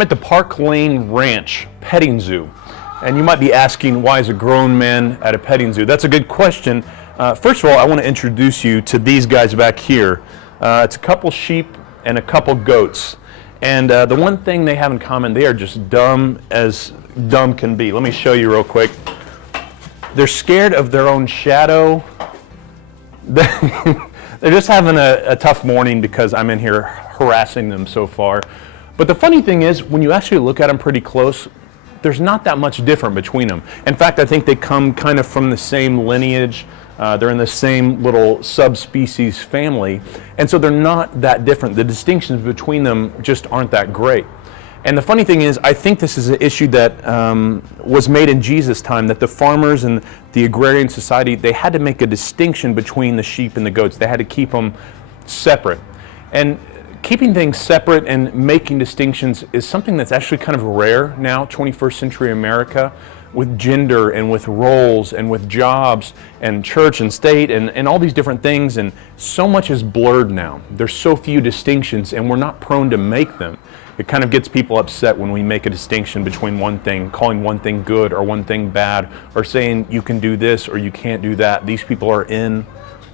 I'm at the Park Lane Ranch Petting Zoo. And you might be asking, why is a grown man at a petting zoo? That's a good question. First of all, I want to introduce you to these guys back here. It's a couple sheep and a couple goats. And the one thing they have in common, they are just dumb as dumb can be. Let me show you real quick. They're scared of their own shadow. They're just having a tough morning because I'm in here harassing them so far. But the funny thing is, when you actually look at them pretty close, there's not that much different between them. In fact, I think they come kind of from the same lineage. They're in the same little subspecies family. And so they're not that different. The distinctions between them just aren't that great. And the funny thing is, I think this is an issue that was made in Jesus' time, that the farmers and the agrarian society, they had to make a distinction between the sheep and the goats. They had to keep them separate. And keeping things separate and making distinctions is something that's actually kind of rare now, 21st century America, with gender and with roles and with jobs and church and state and all these different things. And so much is blurred now. There's so few distinctions, and we're not prone to make them. It kind of gets people upset when we make a distinction between one thing, calling one thing good or one thing bad, or saying you can do this or you can't do that. These people are in,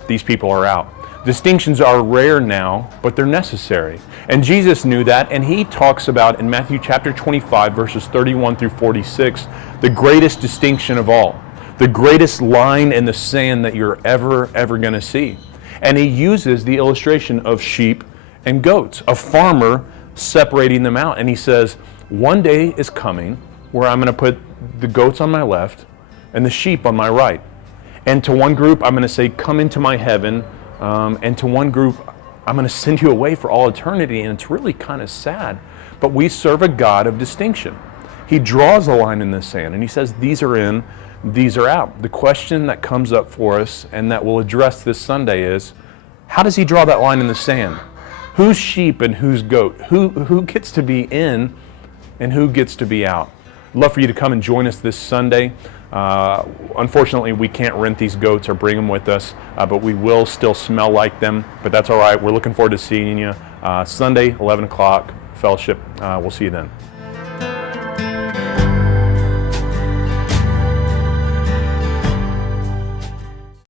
these people are out. Distinctions are rare now, but they're necessary. And Jesus knew that, and he talks about in Matthew chapter 25, verses 31 through 46, the greatest distinction of all, the greatest line in the sand that you're ever going to see. And he uses the illustration of sheep and goats, a farmer separating them out. And he says, one day is coming where I'm going to put the goats on my left and the sheep on my right. And to one group, I'm going to say, come into my heaven. And to one group, I'm going to send you away for all eternity. And it's really kind of sad. But we serve a God of distinction. He draws a line in the sand and he says, these are in, these are out. The question that comes up for us and that we'll address this Sunday is, how does he draw that line in the sand? Who's sheep and who's goat? Who gets to be in and who gets to be out? I'd love for you to come and join us this Sunday. Unfortunately, we can't rent these goats or bring them with us, but we will still smell like them, but that's all right. We're looking forward to seeing you Sunday, 11 o'clock, fellowship. We'll see you then.